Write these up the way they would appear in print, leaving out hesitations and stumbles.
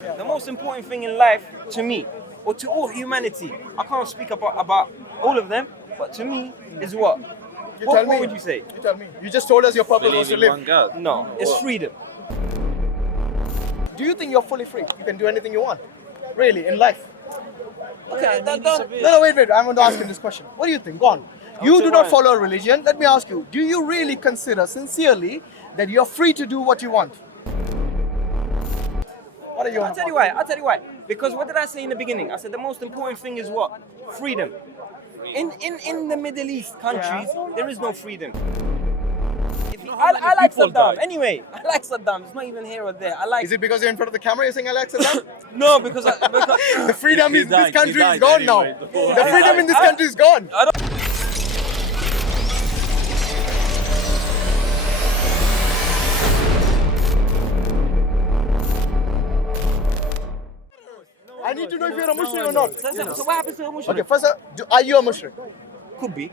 The most important thing in life to me, or to all humanity, I can't speak about all of them, but to me is what? What would you say? You tell me. You just told us your purpose was to Believe in one live. God. No, it's freedom. Do you think you're fully free? You can do anything you want? Really, in life? Okay, No, wait. I'm going to ask him this question. What do you think? Go on. You do not follow a religion. Let me ask you, do you really consider sincerely that you're free to do what you want? What are you on I'll tell you why. Because what did I say in the beginning? I said the most important thing is what? Freedom. In the Middle East countries, there is no freedom. I like Saddam. Anyway, I like Saddam. It's not even here or there. Is it because you're in front of the camera you're saying Alexa down? No, because The freedom in this country is died gone now. anyway. The freedom in this country is gone. I need to know if you're a Muslim or not. So what happens to a Muslim? Okay, first, are you a Muslim? Could be.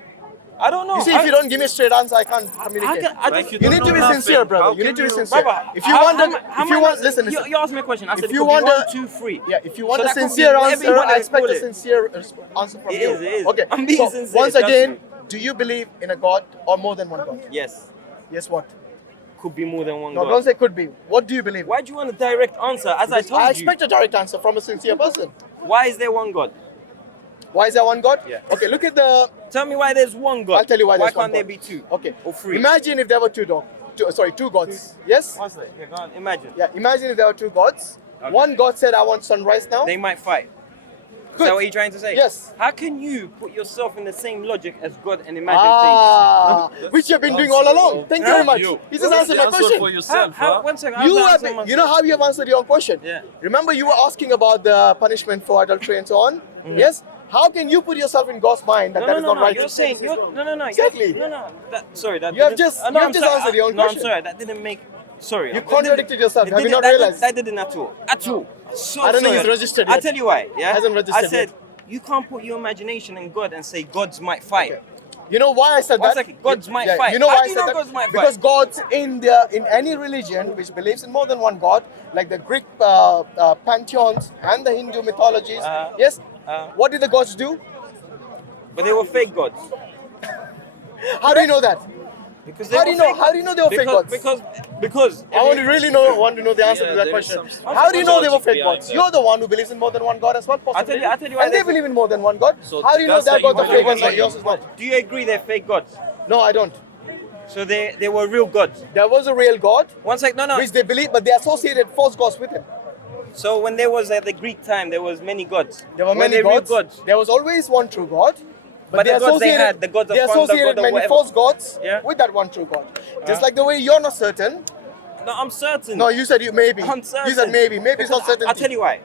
I don't know. You see, if you don't give me a straight answer, I can't communicate. You need to be sincere, brother. You need to be sincere. Brother, If you want, listen. You asked me a question. I said If it you could be want 1, a- 2, 3. Yeah, if you want So a that could be sincere whatever answer, you want I to expect call a it. sincere answer from It you. is, it is. Okay, I'm being so sincere, once trust again, me. do you believe in a God or more than one God? Yes. Yes, what? Could be more than one No, God. don't say could be. What do you believe? Why do you want a direct answer? As I told I you. expect a direct answer from a sincere person. Why is there one God? Why is there one God? Yeah. Okay, look at the. Tell me why there's one God. I'll tell you why there's Why one can't there God. be two? Okay. Or three? Imagine if there were two gods. Yes? What's that? Yeah, go on. Imagine. Yeah, imagine if there were two gods. Okay. One God said, I want sunrise now. They might fight. Is Good. that what you're trying to say? Yes. How can you put yourself in the same logic as God and imagine Which you've been doing all along. Thank you very much. You. He just answered my Answer question. for things? yourself, huh? One second. You how's have that been, answer you know how you have answered your own question? Yeah. Remember you were asking about the punishment for adultery and so on? Yes? How can you put yourself in God's mind that No, that no, is no, not no. right? You're saying no. Exactly. No. Sorry. That You have didn't- just- no, you have I'm just sorry, answered your own No, I'm question. sorry. That didn't make. Sorry. You contradicted yourself. It Have you didn't- not realized? That didn't at all. At all. So I don't know, sorry. it's registered I'll yet. tell you why. Yeah. Hasn't registered I said yet. you can't put your imagination in God and say gods might fight. Okay. You know why I said One that? second. Gods might Yeah, fight. You know How why do I you said know that? gods might Because fight? gods in any religion which believes in more than one God, like the Greek pantheons and the Hindu mythologies, yes, what did the gods do? But they were fake gods. How do you know that? Because How do you know they were fake gods? Because I want to know the answer Yeah, to that there question. is some How do you know they were logic fake behind gods? that. You're the one who believes in more than one God as well, possibly. I'll tell you why And they they're- believe in more than one God. So How do you know that's their that gods you are fake believe and in. yours is not? Do you agree they're fake gods? No, I don't. So they were real gods. There was a real God, One sec, no. which they believe, but they associated false gods with him. So when there was at the Greek time, there was many gods. There were many they real gods. There was always one true God. But they the gods they had, the gods of they thunder, associated god of many whatever. false gods Yeah. with that one true God. Just like the way you're not certain. No, I'm certain. No, you said you maybe. I'm certain. You said maybe. Maybe it's not certain. I'll tell you why.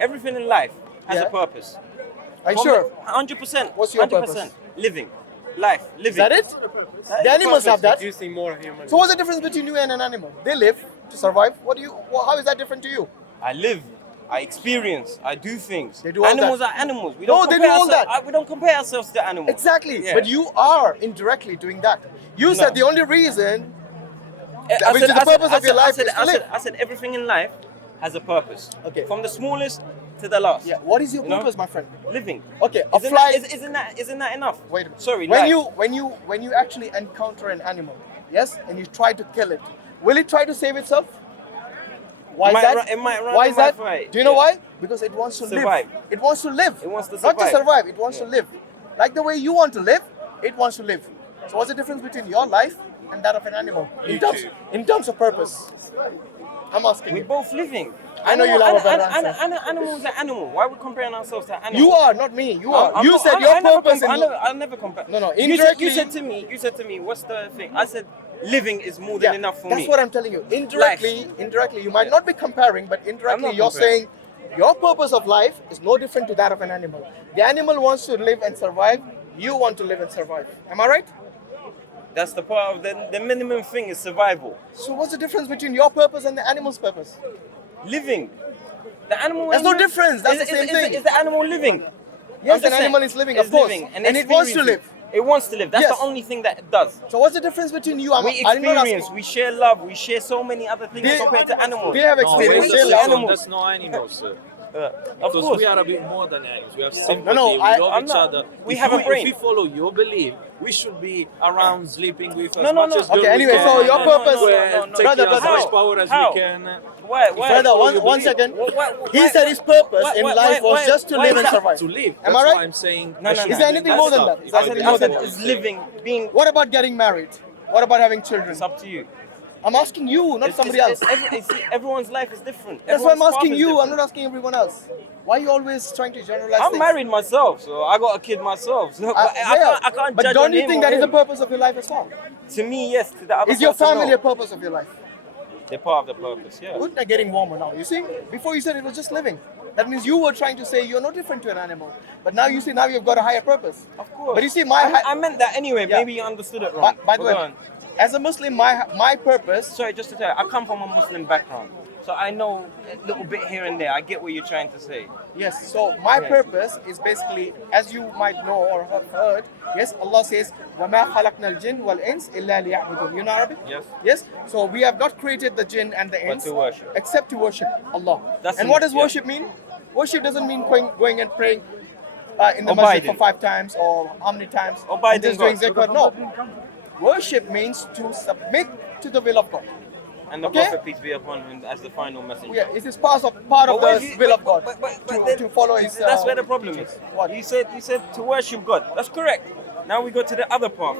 Everything in life has Yeah. a purpose. Are you sure? 100%. What's your 100%. Living. Life. Living. Is that it? The animals have that. Producing more humans. So what's the difference between you and an animal? They live to survive. How is that different to you? I live. I experience. I do things. They do all animals that. are animals. We No, don't they compare do all ourselves- that. We don't compare ourselves to animals. Exactly. Yeah. But you are indirectly doing that. You said the only reason, which is the purpose of your life, is to live. I said everything in life has a purpose. Okay. From the smallest to the last. Yeah. What is your You know? purpose, my friend? Living. Okay. A Isn't fly. isn't that enough? Wait a minute. Sorry. When life. when you actually encounter an animal, yes, and you try to kill it, will it try to save itself? Why It is might that? run- it might run Why in is my that? fight. Do you know Yeah. why? Because it wants to Survive. live. It wants to live. It wants to Not to survive. survive. It wants Yeah. to live. Like the way you want to live, it wants to live. So what's the difference between your life and that of an animal in terms of purpose? I'm asking We're you. both living. I know you'll have a better answer. Animals are animal. Why are we comparing ourselves to animals? You are, not me. You are. I'm You not- said I your never purpose I never compare. No, You indirectly. said to me, what's the thing? I said, living is more than enough for me. That's what I'm telling you. Indirectly, you might not be comparing, but indirectly not you're comparing. saying your purpose of life is no different to that of an animal. The animal wants to live and survive. You want to live and survive. Am I right? That's the part of the minimum thing is survival. So what's the difference between your purpose and the animal's purpose? Living. The animal. There's no ain't- difference. That's is, the same is, thing. Is the animal living? Yes, I'm just an animal saying, is living, it's of course, living and it wants to live. experiencing. It wants to live. That's Yes. the only thing that it does. So what's the difference between you? We I'm not experience, asking. we share love, we share so many other things They- compared to animals. They have No, experience. wait a They second, love. animals. that's not animals, sir. Of Because course. we are a bit more than animals. We have sympathy. no, we I'm love each not. other. We If have a brain. If we follow your belief, we should be around sleeping with as No, no, much no. as good Okay, we anyway, can. so your and purpose- take Brother, as brother. much power as How? we can. Why? Brother, follow one, your one belief. second. Why- He why- said his purpose why- in why- life was why- just to why live is and that? survive. To live. Am That's I right? why I'm saying. No, no, no. Is there anything more than that? If Is I there anything believe more than what that? you It's say. living, being. What about getting married? What about having children? It's up to you. I'm asking you, not somebody else. Everyone's life is different. That's why I'm Everyone's asking path is you. I'm different. not asking everyone else. Why are you always trying to generalize I'm things? married myself, so I got a kid myself. So, but Yeah, I can't but judge don't on you him think or that is the him. purpose of your life as well? To me, yes. To the other Is your person, family no. a purpose of your life? They're part of the purpose, yeah. Good, they're getting warmer now. You see, before you said it was just living. That means you were trying to say you're no different to an animal. But now you see, now you've got a higher purpose. Of course. But you see, I meant that anyway. Yeah. Maybe you understood it wrong. By the But go way, on. as a Muslim, my purpose. Sorry, just to tell you, I come from a Muslim background, so I know a little bit here and there. I get what you're trying to say. Yes, so my Yeah. purpose is basically, as you might know or have heard, yes, Allah says, وَمَا خَلَقْنَا الْجِنَّ وَالْإِنسِ إِلَّا لِيَعْبُدُونَ. You know Arabic? Yes. Yes, so we have not created the jinn and the ins to worship. except to worship Allah. That's and it, what does yeah. worship mean? Worship doesn't mean going and praying in the Abiding. masjid for 5 times or how many times? and Abiding just doing God. zakah. No. Worship means to submit to the will of God. And the Okay. Prophet, peace be upon him, as the final messenger. Yeah, it is part of the will of God to follow His. That's where the problem is. What? You said to worship God. That's correct. Now we go to the other part.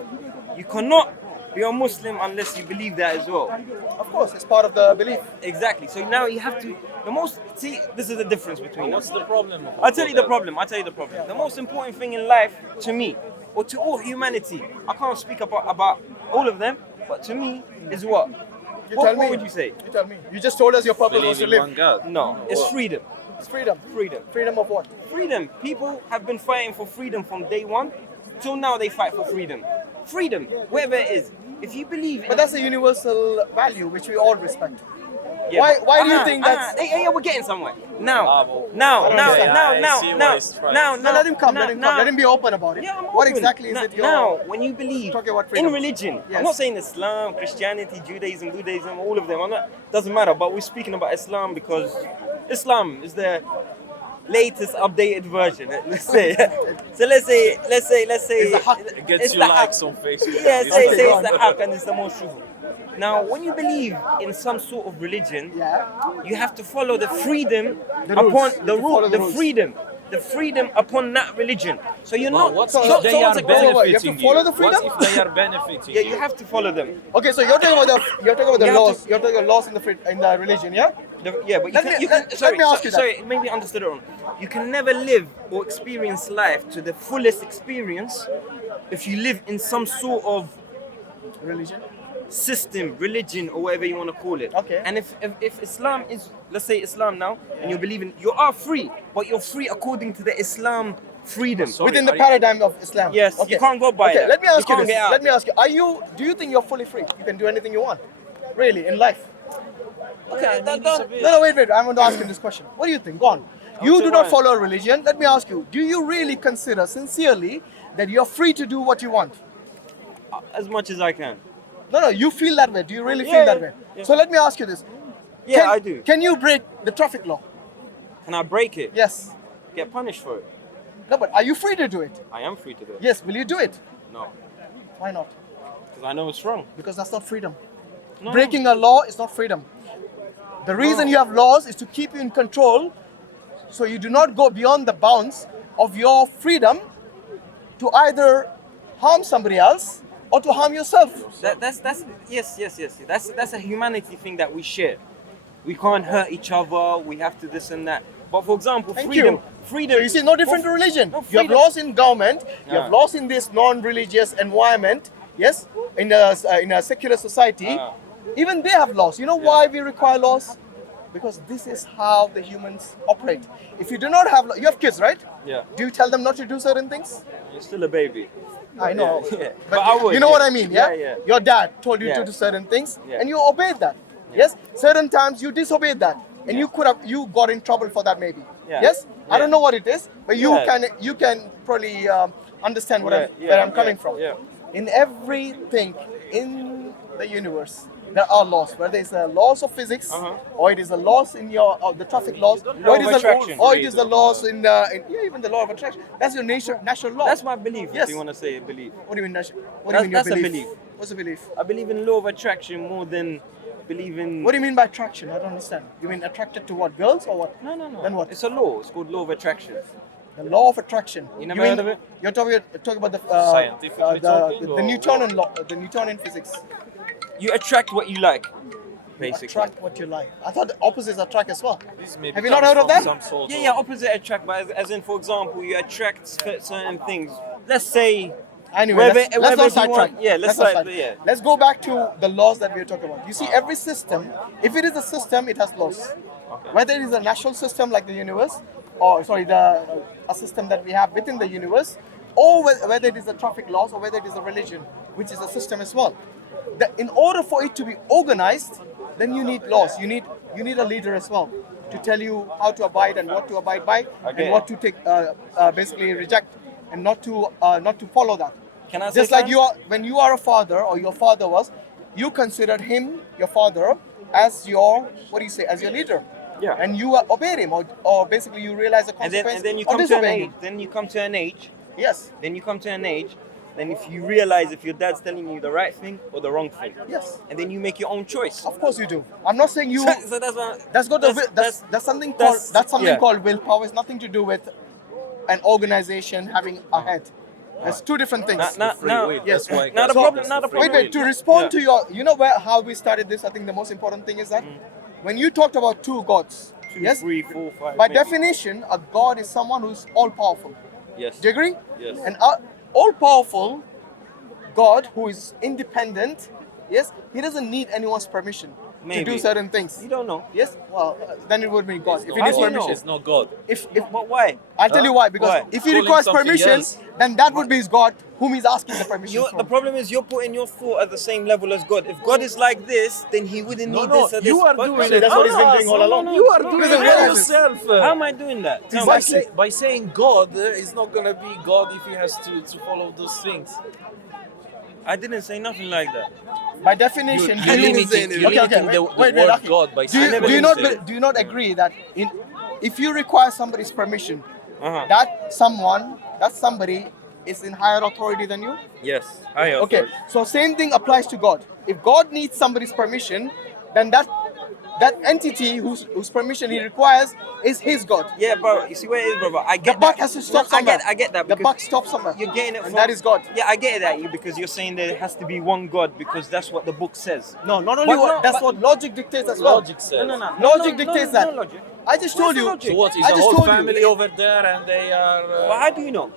You cannot be a Muslim unless you believe that as well. Of course, it's part of the belief. Exactly. So now you have to. See, this is the difference between us. What's the problem? I'll tell you the problem. The most important thing in life, to me, or to all humanity, I can't speak about all of them, but to me, is what? You What, tell what me. would you say? You tell me. You just told us your purpose was Believe to in one live. God. No, it's What? freedom. It's freedom. Freedom. Freedom of what? Freedom. People have been fighting for freedom from day one till now. They fight for freedom. Freedom, wherever it is. If you believe in But that's a universal value which we all respect. Yeah, why- but- why do you think that's- Hey, we're getting somewhere. Now, well, now, I don't now, understand. now, I now, see what now, he's trying now, to No, let him come. Let him come. now. Let him be open about it. Yeah, I'm What open. exactly is now, it? Now, when you believe Talking about in freedom. religion, Yes. I'm not saying Islam, Christianity, Judaism, Buddhism, all of them. Doesn't matter. But we're speaking about Islam because Islam is the latest updated version. Let's say. So let's say. It's the haq. It gets it's you the likes haq. on Facebook. Yeah, It's say like- it's the haq and it's the most truthful. Now, when you believe in some sort of religion, Yeah. you have to follow the freedom The rules. upon You the have to follow rule, the the rules. freedom upon that religion. So you're But not. what So- if so- they so are what's the question? You have to benefiting follow you? the freedom? What if they are benefiting Yeah, you? you have to follow them. Okay, so you're talking about the You have laws. to- You're talking about laws in the religion, yeah? Yeah, but you Let can. me- You can let- sorry, let me ask you that. sorry, maybe I understood it wrong. You can never live or experience life to the fullest experience if you live in some sort of Religion. system, religion, or whatever you want to call it. Okay. And if Islam is, let's say Islam now, and you believe in, you are free, but you're free according to the Islam freedom. Sorry, Within the are you- paradigm of Islam. Yes, you can't go by Okay, that. let me You ask you can't this. get out Let me of it. ask you, do you think you're fully free? You can do anything you want? Really, in life? Okay, No, wait. I'm going to ask you this question. What do you think? Go on. You say do not why? follow a religion. Let me ask you, do you really consider sincerely that you're free to do what you want? as much as I can. No, you feel that way. Do you really Yeah, feel that yeah, way? yeah. So let me ask you this. Yeah, I do. Can you break the traffic law? Can I break it? Yes. Get punished for it? No, but are you free to do it? I am free to do it. Yes. Will you do it? No, Why not? because I know it's wrong. Because that's not freedom. No. Breaking a law is not freedom. The reason No. you have laws is to keep you in control so you do not go beyond the bounds of your freedom to either harm somebody else or to harm yourself. That's yes. That's a humanity thing that we share. We can't hurt each other. We have to this and that. But for example, Thank freedom. you. Freedom. So you see, no different to religion. No, You have freedom. laws in government, you have Ah. laws in this non-religious environment, yes, in a secular society. Ah. Even they have laws. You know why we require laws? Because this is how the humans operate. If you do not have, you have kids, right? Yeah. Do you tell them not to do certain things? You're still a baby. I know. Yeah. But I would, you know yeah. what I mean, yeah? Yeah. Your dad told you Yeah. to do certain things Yeah. and you obeyed that. Yes? Certain times you disobeyed that. And you got in trouble for that maybe. Yeah. Yes? I Yeah. don't know what it is, but you Yeah. can probably understand where I'm coming from. In everything in the universe, there are laws. Whether it's the laws of physics, or it is the laws in the traffic laws, or it is the laws in even the law of attraction. That's your natural law. That's my belief. Yes. If you want to say belief. What do you mean? What do you mean your That's a belief? belief. What's a belief? I believe in law of attraction more than believe in. What do you mean by attraction? I don't understand. You mean attracted to what? Girls or what? No. Then what? It's a law. It's called law of attraction. The law of attraction. You never heard of it? You're talking about the Scientifically talking, the or Newtonian law, the Newtonian physics. You attract what you like, basically. Attract what you like. I thought the opposites attract as well. this may Have you come not heard of from that? some sort Yeah, of- opposite attract, but as in, for example, you attract certain things. Let's say. Anyway, Whether- let's whether not you sidetrack. want- yeah, let's not side- sidetrack. yeah. Let's go back to the laws that we are talking about. You see, every system, if it is a system, it has laws. Whether it is a natural system like the universe, or a system that we have within the universe, or whether it is the traffic laws, or whether it is a religion, which is a system as well. In order for it to be organized, then you need laws. You need a leader as well to tell you how to abide and what to abide by, and what to take, basically reject, and not to follow that. Can I say Just like something? when you are a father, or your father was, you considered him, your father, as your as your leader. Yeah. And you obeyed him, or basically you realize the And consequence then you of come to an disobeying age. him. Then you come to an age. Yes. Then you come to an age. Then if you realize if your dad's telling you the right thing or the wrong thing. Yes. And then you make your own choice. Of course you do. I'm not saying you. So that's what. That's something yeah. called willpower. It's nothing to do with an organization having a head. There's two different things. free will. Yes. That's why Now the God problem- is now the free problem- Wait. will. To respond Yeah. to how we started this, I think the most important thing is that when you talked about two gods, 2, yes, 3, 4, 5. by maybe. definition, a god is someone who's all powerful. Yes. Do you agree? Yes. An all powerful God who is independent, yes, he doesn't need anyone's permission to Maybe. do certain things. You don't know. Yes, well, then it would be God. If he How needs do you know? permission, It's not God. if But why? I'll tell you why. Because Why? if he Calling requires something permission, else. then that would be his God, whom he's asking the permission The from. problem is you're putting your thought at the same level as God. If God is like this, then he wouldn't need this or this. you are But- doing but- it. That's what he's been doing all along. You are no, doing listen, it what by is this? yourself. How am I doing that? Tell by, me. by saying God is not gonna be God if he has to follow those things. I didn't say nothing like that. By definition, You're limiting the word Aki. God by Do saying you, never do you did not say it. do you not agree that if you require somebody's permission, Uh-huh. that somebody is in higher authority than you? Yes. I Okay, so same thing applies to God. If God needs somebody's permission, then that entity whose permission he requires is his God. Yeah, bro. You see where it is, brother. I The get buck that. has to stop No, somewhere. I get that. The because buck stops somewhere. You're getting it And from, that is God. Yeah, I get it at you because you're saying there has to be one God because that's what the book says. No, not only But what, no, that's but- what logic dictates as well. Logic says. Logic dictates that. No logic. I just told you. logic? So what is I the just whole told you. family over there and they are? Well, how do you know?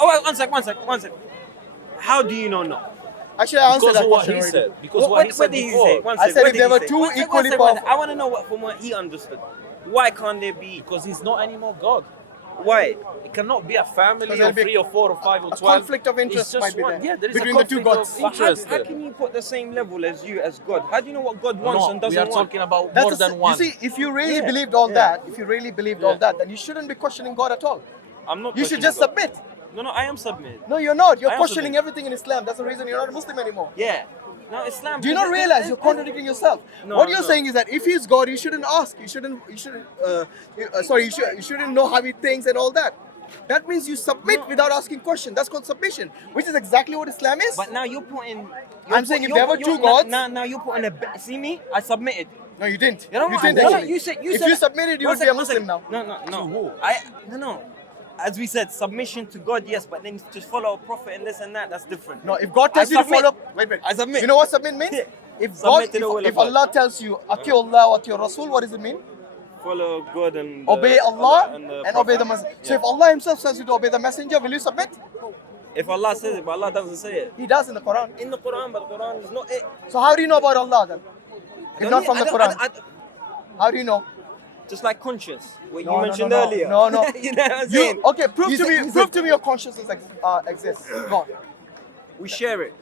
Oh, wait, one sec. How do you know? No. Actually, I answered because that of what question he already. said. Because what he said did he before. say? One I sec, said what if did there he were say? two One sec, equally one sec. powerful- I want to know from what he understood. Why can't there be? Because he's not anymore God. Why? It cannot be a family Because of there'll be 3 or 4 or 5 or a 12. conflict of interest It's just might be one. there Yeah, there is between a the two conflict gods. of But interest how there. can you put the same level as you as God? How do you know what God wants and No, doesn't we are want? talking about That's more the- than one. You see, if you really Yeah, believed all yeah. that, if you really believed all Yeah. that, then you shouldn't be questioning God at all. I'm not. You should questioning just God. submit. No, I am submitted. No, you're not. You're I am questioning submitted. everything in Islam. That's the reason you're not a Muslim anymore. Yeah. No, Islam. Do you not realize you're contradicting yourself? No, What you're no. saying is that if he's God, you shouldn't ask. You shouldn't know how he thinks and all that. That means you submit without asking questions. That's called submission, which is exactly what Islam is. But now you're putting. I'm saying if there were two gods- Now you're putting a. See me? I submitted. No, you didn't. You know You what? didn't No, actually. you said. If you submitted, you One would be a sec, one Muslim sec. now. No. To who? No. As we said, submission to God, yes, but then to follow a prophet and this and that, that's different. No, if God tells I you to submit. follow, wait. I submit. You know what submit means? Yeah. If Submit God, to the will if of God. Allah tells you, "Ati Allah wa ati Rasul," what does it mean? Follow God and Obey Allah and Prophet. obey the Messenger. So if Allah Himself says you to obey the Messenger, will you submit? If Allah says it, but Allah doesn't say it. He does in the Quran. In the Quran, but the Quran is not it. So how do you know about Allah then? If Don't not need- from I the don't- Quran, I don't- how do you know? just like conscience, what No, you no, mentioned no, earlier. no. You know what I'm saying? Okay, prove He's to a- me. he's Prove a- to me your consciousness exists. Go on. We share it.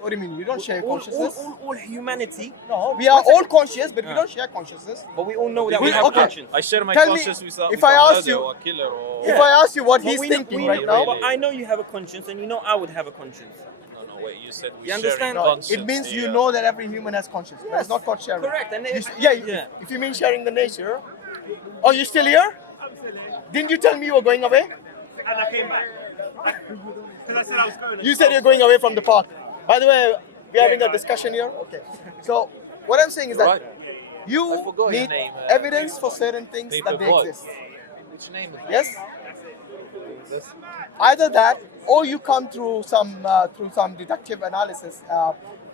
What do you mean? You don't share All consciousness? all humanity. No, we are all conscious, but we don't share consciousness. But we all know that We- we have okay. conscience. I share my Tell me, conscience with if with I a ask murderer you- or a killer or... If I ask you what But he's we know- thinking we right know- now, but I know you have a conscience, and you know I would have a conscience. No, wait, you said we You share understand? no, conscience. it means you yeah. know that every human has conscience. But it's not called sharing. Correct. And Yeah. If you mean sharing the nature, oh, you still here? Didn't you tell me you were going away? And I came back. Because I said I was going. You said you're going away from the park. By the way, we're having a discussion here. Okay. So what I'm saying is that Right. I you forgot your need name, evidence for certain things Paper that they boy. exist. Which name is Yes. Either that, or you come through some deductive analysis,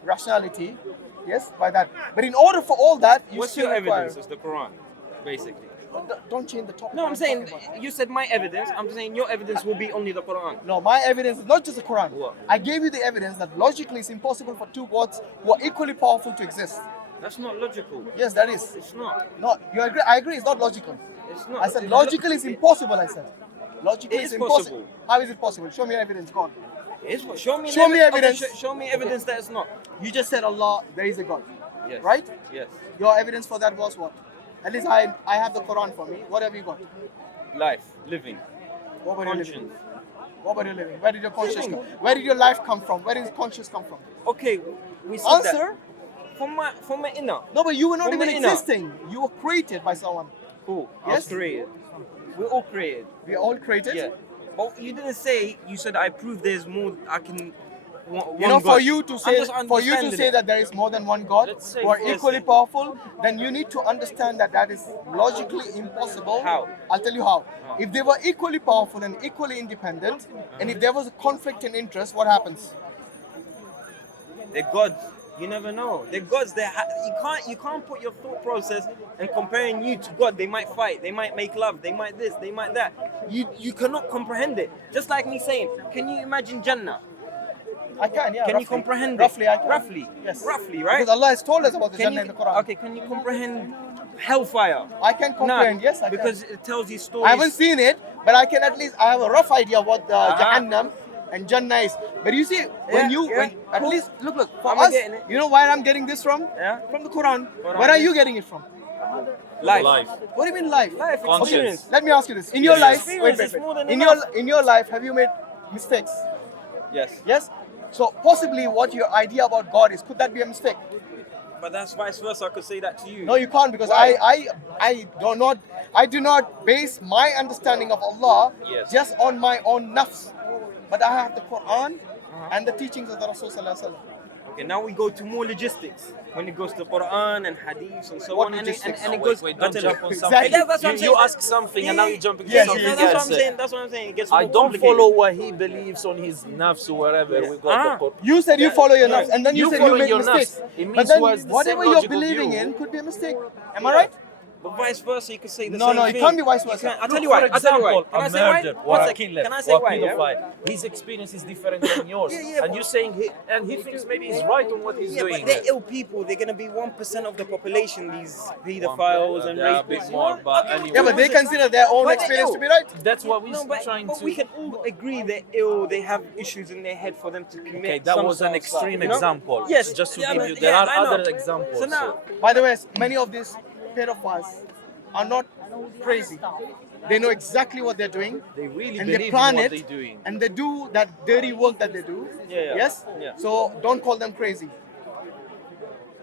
rationality. Yes, by that. But in order for all that, you What's still your require. evidence? It's the Quran, basically. Don't change the topic. No, I'm saying you said my evidence. I'm saying your evidence will be only the Quran. No, my evidence is not just the Quran. What? I gave you the evidence that logically it's impossible for two gods who are equally powerful to exist. That's not logical. Yes, that is. It's not. No, you agree? I agree. It's not logical. It's not. I said logically it's impossible. I said logically It it's is impossible. possible. How is it possible? Show me evidence. Go on. Show me. Show me evidence. Show me evidence that it's not. You just said Allah, there is a God, Yes. right? Yes. Your evidence for that was what? At least I have the Quran for me. What have you got? Life, living, What were you living? conscience. What were you living? Where did your conscience Living. come? Where did your life come from? Where did conscience come from? Okay, we said Answer. that. From my inner. No, but you were not From even the inner. existing. You were created by someone. Cool. I Yes. was created. We're all created. We are all created. Yeah. But you didn't say. You said I prove there's more. I can. One You know, God. for you to I'm say just understanding it. that there is more than one God Let's say who are first equally thing. powerful, then you need to understand that that is logically impossible. How? I'll tell you how. If they were equally powerful and equally independent, and if there was a conflict in interest, what happens? They're gods. You never know. They're gods. You can't put your thought process and comparing you to God. They might fight. They might make love. They might this. They might that. You cannot comprehend it. Just like me saying, can you imagine Jannah? I can, yeah. Can roughly. you comprehend Roughly, it? I can. Roughly. Yes. Roughly, right? Because Allah has told us about the Can Jannah you, in the Quran. okay, can you comprehend hellfire? I can comprehend, yes, I can. Because it tells you stories. I haven't seen it, but I can at least I have a rough idea what the Uh-huh. Jahannam and Jannah is. But you see, when at cool. least look for I'm us, getting it. you know where I'm getting this from? Yeah. From the Quran. Quran, Where are yes. you getting it from? Life. What do you mean life? Life Conscience. experience. Let me ask you this. In your life, Experience is more than in enough. your life, have you made mistakes? Yes. Yes. So possibly what your idea about God is, could that be a mistake? But that's vice versa. I could say that to you. No, you can't, because Why? I do not base my understanding of Allah Yes. just on my own nafs, but I have the Quran and the teachings of the Rasul Sallallahu Alaihi Wasallam. Okay, now we go to more logistics. When it goes to Quran and hadiths and so What on, and logistics? it Wait, goes. wait, I'll don't tell jump you. on something. Exactly. That's what I'm You saying. ask something and now you're jumping Yes, to yes, something That's what else. I'm saying. That's what I'm saying. It gets I more don't complicated. follow what he believes on his nafs or wherever we got Ah. the Quran. You said you follow your nafs, and then you You said follow you make your mistakes. nafs. It But means then who has the same whatever you're logical believing view. in could be a mistake. Am I right? But vice versa, you could say the No, same no, thing. it can't be vice You versa. can't- I'll tell Look, you why. for I'll tell you why. example, Can I a say why? murderer One or a second. killer Can I say or a why? Yeah? pedophile, his experience is different than yours. Yeah, and you're saying he thinks maybe he's right on what he's Yeah, doing. but they're ill people. They're gonna be 1% of the population. These pedophiles and There are a rapists. bit more, but anyway. Yeah, but they consider their own But they're experience ill. to be right. That's what we're No, trying but to... we can all agree they're ill. They have issues in their head for them to commit. Okay, that some was an sort of stuff, extreme you know? example. Yes, Just to yeah, give but- you, there yeah, are I know. other examples. So now, By the way, many of these pedophiles are not crazy. They know exactly what they're doing. They really and they believe in plan what it, they're doing. and they do that dirty work that they do. Yeah. Yes. Yeah. So don't call them crazy.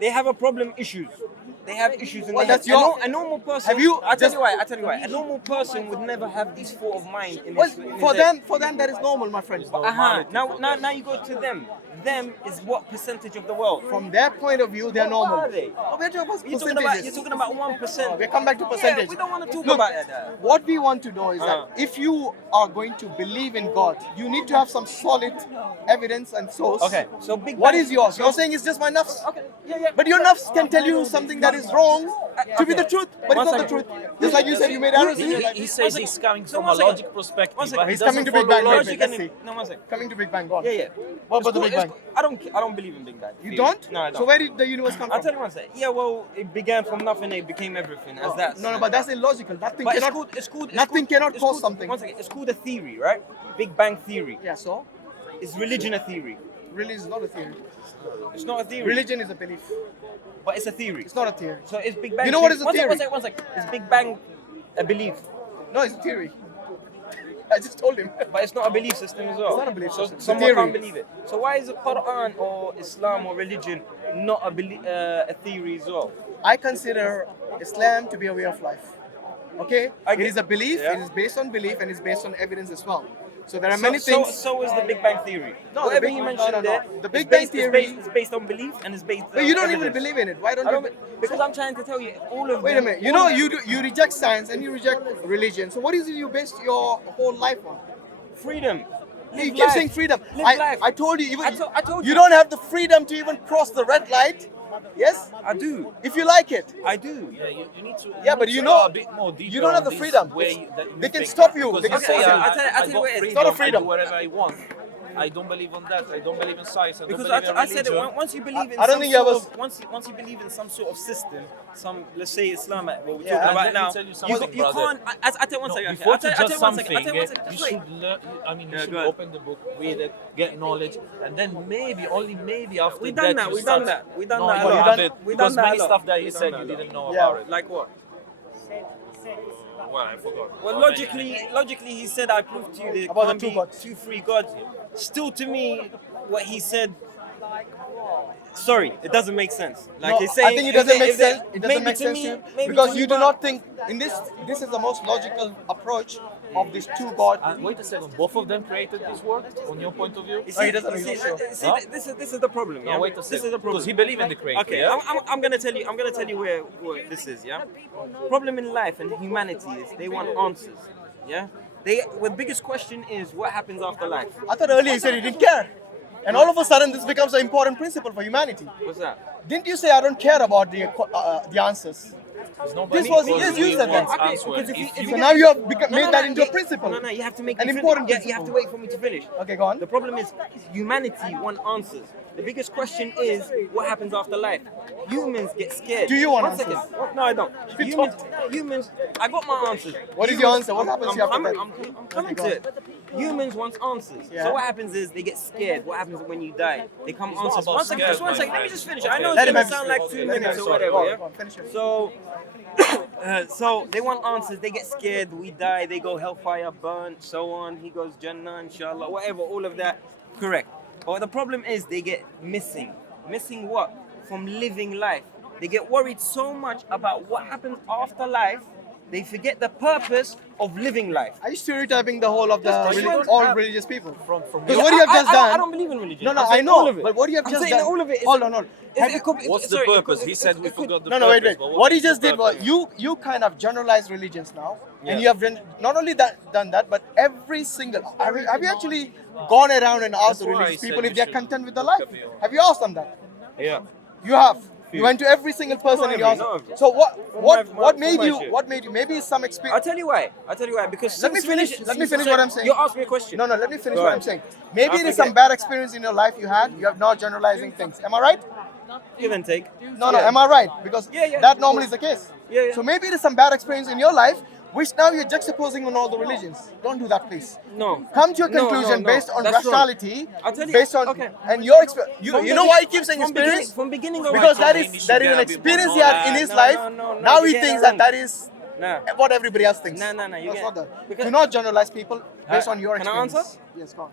they have a problem issues. They have issues in Well, their that's head. your- A normal person. Have you I tell just- you why. I tell you why. A normal person would never have these thought of mind in Well, his, in his for head. them, that is normal, my friend. Now you go to them. Them is what percentage of the world? From their point of view, they're normal. What are they? Oh, we're talking about You're percentages. talking about 1%. We come back to percentage. Yeah, we don't want to talk Look, about that. what we want to know is that if you are going to believe in God, you need to have some solid evidence and source. Okay, so Big What Bang- is yours? You're saying it's just my nafs. Okay, yeah. But your nafs can tell you something that is wrong to be Okay. the truth, but One it's not the second. truth. Just like you said, you made errors in your life. He says he's coming So from one a second. logic perspective, One second. but he He's doesn't coming to Big follow Bang. logic. Wait, let's see. No, one second. Coming to Big Bang, go on. Yeah. What about the Big Bang? I don't believe in Big Bang. You don't? No, I don't. So where did the universe come I'll from? tell you one second. Yeah, well, it began from nothing. It became everything. As that. No, but that's illogical. Nothing But cannot. it's called. nothing cannot it's cause called- something. One second. It's called a theory, right? Big Bang theory. Yeah, so? Is religion a theory? religion is not a theory. It's not a theory. Religion is a belief. But it's a theory. It's not a theory. So is Big Bang. You know what is a One sec, theory? One sec. Is Big Bang a belief? No, it's a theory. I just told him. But it's not a belief system as well. It's not a belief so system. It's a someone theory. can't believe it. So why is the Quran or Islam or religion not a theory as well? I consider Islam to be a way of life. Okay? I It get- is a belief, yeah. it is based on belief, and it's based on evidence as well. So there are So- many so, things. So is the Big Bang theory. No, Whatever the Big- you no, mentioned no, no. there, The it's Big Bang based- theory- it's based on belief and it's based. But you don't evidence. even believe in it. Why don't I you? don't, because I'm trying to tell you all of Wait a them- minute. You know, you reject science and you reject religion. So what is it you base your whole life on? freedom. You Live keep life. saying freedom. Live life. I told you, even I told you you. don't have the freedom to even cross the red light. Yes, I do. if you like it. I do. Yeah, you need to. Yeah, but need you to know, go a bit more deeper you don't have on the this freedom. way that you They can think. stop you. Because They can you say, stop you. I I'll tell you got what it is. freedom, It's not a I freedom. do whatever I want. I don't believe on that. I don't believe in science. I don't Because believe in I said it. religion. Once you believe in I don't some think you sort ever- of, once you believe in some sort of system, some, let's say Islam, what we're Yeah. talking And about let me now, tell you something, you brother. can't. I tell you one No, second. Okay. before I'll to tell judge you one second. something, I'll tell you one second. you Just wait. should learn. I mean, you Yeah, should go ahead. open the book, read it, get knowledge, and then maybe, only maybe after We that done that. you We done start. that. We done No, that a you lot. haven't, We because done that a many lot. stuff that We you done said that you a lot. didn't know Yeah. about it. Like what? Well, I forgot. Well, Oh, logically, he said, "I proved to you there About the can't two be gods. 2-3 gods." Still, to me, what he said, sorry, it doesn't make sense. Like No, he's saying, I think it doesn't make if they- sense. It doesn't maybe make to sense me- to you maybe because to me, you do but- not think in this. This is the most logical approach of these two gods. And wait a second, both of them created this world, on your point of view? You No, he doesn't, you he's not sure. see, Huh? this is the problem. No, Yeah? wait a This second. is the problem. Because he believed in the creator, Okay, yeah? I'm gonna tell you. I'm gonna tell you where this is. Yeah. Problem in life and humanity is they want answers. Yeah. The biggest question is what happens after life. I thought earlier you said you didn't care, and all of a sudden this becomes an important principle for humanity. What's that? Didn't you say I don't care about the answers? Nobody This was- because yes, you we said that. want Okay, answers. because if If you So you- now you have made No, that no, into a yeah, principle. No, you have to make An me important finish. Yeah, you have to principle. wait for me to finish. Okay, go on. The problem is humanity want answers. The biggest question is what happens after life. Humans get scared. Do you want One second. answers? No, I don't. Humans, I got my answers. What is your answer? What happens I'm after coming, that? I'm coming go to on. it. Humans want answers. Yeah. So what happens is they get scared. What happens when you die? They come not answers. about One second, scared, just one my second. Let me friend. just finish. Okay. I know Let it's him gonna have sound his- like 2 let him minutes have or his- whatever. go on, Yeah. go on, finish it. So they want answers. They get scared. We die. They go hellfire, burn, so on. He goes Jannah, inshallah, whatever. All of that, correct. But the problem is they get missing. Missing what? From living life. They get worried so much about what happens after life. They forget the purpose of living life. Are you stereotyping the whole of the Just all have- religious people? From Because what you have just done. I don't believe in religion. No, I'm I saying know. all of it. But what you have I'm just saying done. all of it. Hold on, hold on. What's the purpose? He said we forgot the No, purpose. wait. but What he is the just did was purpose? you kind of generalize religions now, Yeah. and you have not only done that, but every single. Have you actually gone around and asked That's why I religious said people you if they're should content with their look life? at your- Have you asked them that? Yeah. You have. You went to every single person Not and you every, asked not them. every. So what from my shit. what made you maybe it's some I'll experience. tell you why. Because Let me since finish- religion- let me since- finish so what I'm saying. You asked me a question. No, let me finish Go what ahead. I'm saying. Maybe I it is some forget. bad experience in your life you had. You have not generalizing things. Am I right? Give and take. No, Yeah. am I right? Because Yeah. that normally is the case. Yeah. So maybe it is some bad experience in your life, which now you're juxtaposing on all the religions. Don't do that, please. No. Come to your No, conclusion no. based on That's wrong. rationality, I'll tell you- based on okay. and your experience. From You know the- why he keeps saying from beginning- experience? from beginning of Because my that time, is he that should is an get a bit experience more he had knowledge. in his No, life. no, Now you he get thinks that that is Nah. what everybody else thinks. No, you That's get- not that. because- Do not generalize people based on your Can I experience. answer? Yes, go on.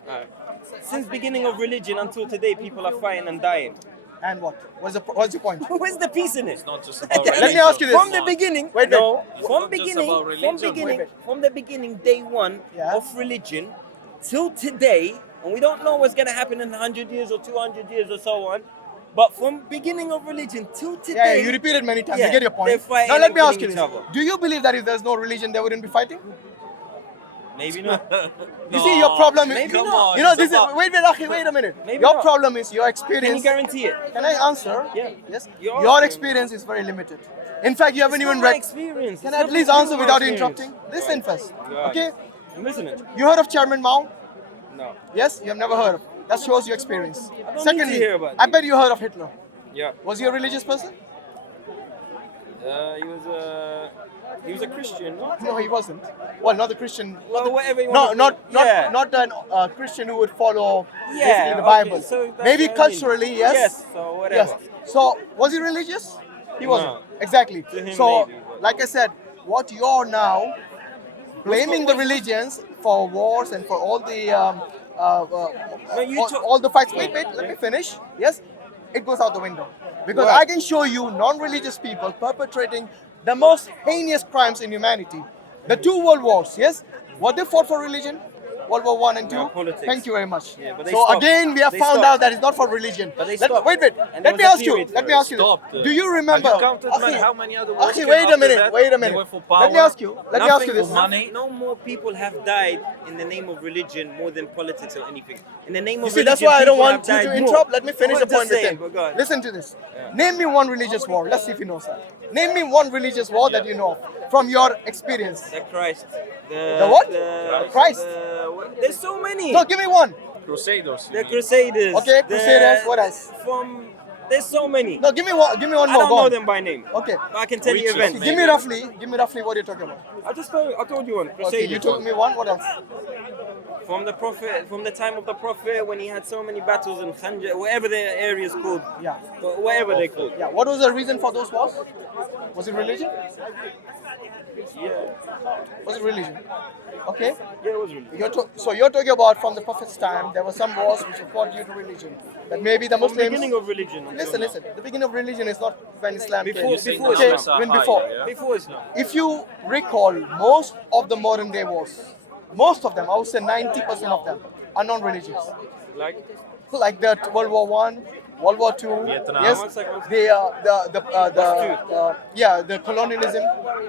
Since beginning of religion until today, people are fighting and dying. And what? What's your point? Where's the peace in it? It's not just about Let me religion. ask you this. From the beginning, Wait. no, It's from not just beginning, about religion. from the beginning, day one Yeah. of religion till today, and we don't know what's gonna happen in 100 years or 200 years or so on. But from beginning of religion till Yeah, today, you repeat it many times. Yeah, I get your they're point. fighting Now let and me ask killing you each this. other. Do you believe that if there's no religion, they wouldn't be fighting? maybe not. You see, your problem is Maybe Come not. on, you know, it's this is about- wait, Akhi, wait a minute. Maybe Your not. problem is your Can experience. you guarantee it? Can I answer? Yeah. Yes. Your Your experience. experience is very limited. In fact, you haven't It's even not my read. experience. Can It's I at nothing least to do answer with my without experience. interrupting? Listen first. Right. Okay. I'm listening. You heard of Chairman Mao? No. Yes. You have never heard of. That shows your experience. don't need to hear about I it. bet you heard of Hitler. Yeah. Was he a religious person? He was a Christian, no? No, he wasn't. Well, not the Christian. Well, whatever you No, want to not an Christian who would follow Yeah, basically the okay, Bible. so that's Maybe what I mean. culturally, yes. Yes, so whatever. Yes. So was he religious? He wasn't. No. Exactly. To him, So, maybe, but- like I said, what you're now blaming the religions for wars and for all the you talk- all the fights. Wait, let me finish. Yes, it goes out the window because Right. I can show you non-religious people perpetrating the most heinous crimes in humanity. The two world wars. Yes, what they fought for religion. World War One and Two. No, politics. Thank you very much. Yeah, but they so stopped. again, we have They found stopped. out that it's not for religion. But they Let- stopped. wait. And Let there me was a ask you. period Let me where it ask you. stopped. Do you remember? Have you counted, man, Akhi, how many other wars Akhi, came wait a after minute. that? Wait a They minute. were for Let me power. ask you. Let me ask you this. money. No more people have died in the name of religion more than politics or anything. In the name You of see, religion, that's why I don't people want have you to died interrupt. more. Let me finish I the was point just with saying, him. but go on. Listen to this. Name me one religious war. Let's see if he knows that. Name me one religious war that you know of from your experience. The Christ. The what? The Christ. There's so many. No, give me one. Crusaders. you The mean. Crusaders. Okay, Crusaders, what else? There's so many. No, give me one. Give me one I more. don't Go know on. them by name. Okay. But I can tell you Witches, events. Give me roughly what you're talking about. I told you one. Okay, Crusaders. you told me one. What else? From the Prophet, from the time of the Prophet, when he had so many battles in Khanjar, whatever the area is called. Yeah. Whatever they called. Yeah. What was the reason for those wars? Was it religion? Yeah. Was it religion? Okay. Yeah, it was really. So you're talking about from the Prophet's time, there were some wars which were fought due to religion. That maybe the From the Muslims. beginning of religion. until Listen. now. The beginning of religion is not when Islam Before- came. before okay, Islam. when Higher, before. yeah. Before Islam. If you recall, most of the modern day wars, most of them, I would say 90% of them, are non-religious. Like the World War One, World War Two, Vietnam. yes, One second. the colonialism,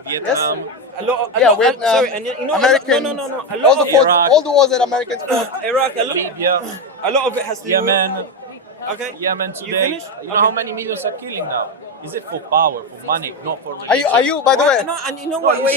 Vietnam. A lot. Vietnam, Sorry, and you know, Americans, no. A all lot the of wars, Iraq. all the wars that Americans fought. Iraq. Libya. A lot of it has to do Yemen. with. Okay. Yemen You today. finished? You know how many millions are killing now? Is it for power, for money, not for Are religion? you, by the way? No, and you know what? Wait,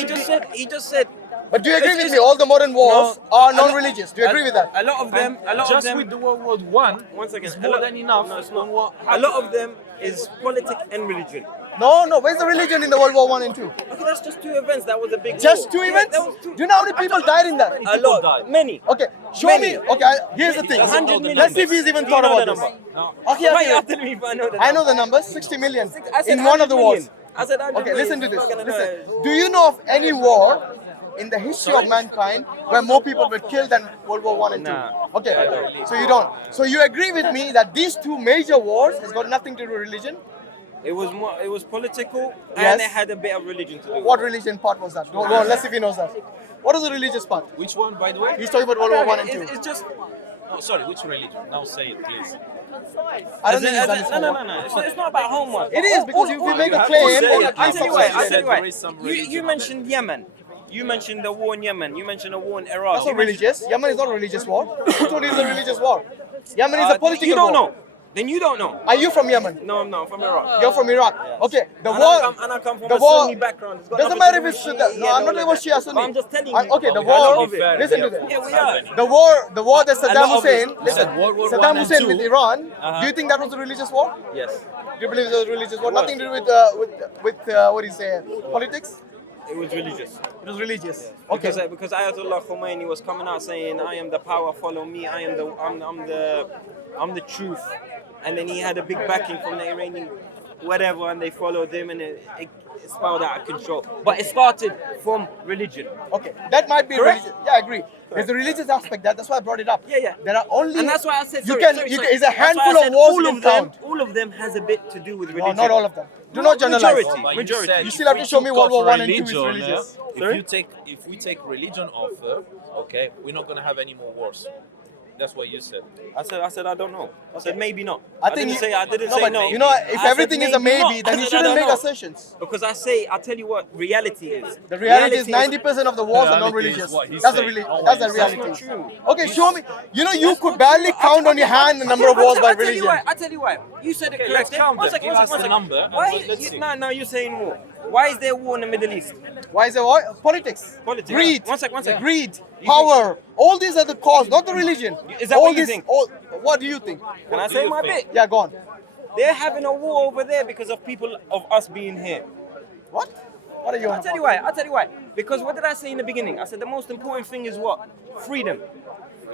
he just said. But do you agree It's- with me? All the modern wars No, are a lot- non-religious. Do you agree with that? A lot of them. A lot Just of them. with the World War One, One second. it's more than enough. No, it's not. on what A lot of them is politics and religion. No. Where's the religion in the World War One and Two? Okay, that's just two events. That was a big. Just war. two Yeah, events? that was two. Do you know how many people died in that? A people lot. died? Many. Okay, show Many. me. Okay, here's the thing. doesn't know the Let's see if he's even Do you thought know about the this. number? No. Okay, Why you okay. telling me if I know the I number? know the number, 60 million I said in one of the 100 wars. million. I said 100 Okay, million. listen to He's this. not gonna know Listen. it. Do you know of any war in the history of mankind where more people were killed than World War One and Nah. Two? Okay, so you don't. So you agree with me that these two major wars has got nothing to do with religion? It was more. It was political, Yes. and it had a bit of religion to do. What religion part was that? Go on, let's see if he knows that. What is the religious part? Which one, by the way? He's talking about World War One and It's, Two. it's just. Oh, sorry, which religion? Now say it, please. I don't think he's No. understanding. It's not about homework. It is because if you make a have to claim, say or it. I'll tell you why. You said there is some You religion mentioned Yemen. You mentioned the war in Yemen. You mentioned the war in Iraq. that's not You mentioned- religious. Yemen is not a religious war. Who told you it's a religious war? Yemen is a political You don't war. know. Then you don't know. Are you from Yemen? No, I'm not. I'm from Iraq. You're from Iraq. Okay, the And war. I come from the a war Sunni background. It's got doesn't nothing matter to if do it's with Shia. Shia No, and I'm not all talking of about that. Shia Sunni. But I'm just telling you. Okay, the we have to war. be fair. Listen to this. Yeah, we are. The war that Saddam lot of Hussein. it. Listen, World War Saddam I and Hussein II. with Iran. Do you think that was a religious war? Yes. Do you believe it was a religious war? It was. Nothing to do with what do you say? Politics. It was religious. It was religious. Okay. Because Ayatollah Khomeini was coming out saying, "I am the power, follow me. I'm the truth," and then he had a big backing from the Iranian, whatever, and they followed him, and it spiraled out of control. But it started from religion. Okay, that might be Correct? religious. Yeah, I agree. There's a religious aspect. That's why I brought it up. Yeah. There are only. And that's why I said, you sorry, can. sorry, you sorry. Can, it's a That's why I handful said of wars all you of can them, count. all of them has a bit to do with No, religion. not all of them. Do not generalize. Majority. But Majority. said You if still have we to show me took World War off One and Two is religion, religious. If we take religion off, okay, we're not gonna have any more wars. That's what you said. I said I don't know. I said maybe not. I didn't think say I didn't no, say but no. you know, if I said everything is a maybe, not. then I you said I shouldn't don't make know. assertions. Because I tell you what reality is. The reality is is 90% of the wars are Reality non-religious. is what he's That's the saying, not that's what the he's reality. That's not true. Okay, show me. You know, you That's could not barely true. count on your hand the number of wars by religion. I tell you why. You said it Okay, correct. let's count One them. second, Give one us second, the one second. number, Why? and let's see. Now you're saying war. Why is there war in the Middle East? Why is there war? Politics. Politics. Greed. One sec. Greed. Power. All these are the cause, not the religion. Is that all what you this, think? What do you think? Can I What do say you my think? bit? Yeah, go on. They're having a war over there because of people of us being here. What? What are you on I'll tell you why. I'll tell you why. Because what did I say in the beginning? I said the most important thing is what? Freedom.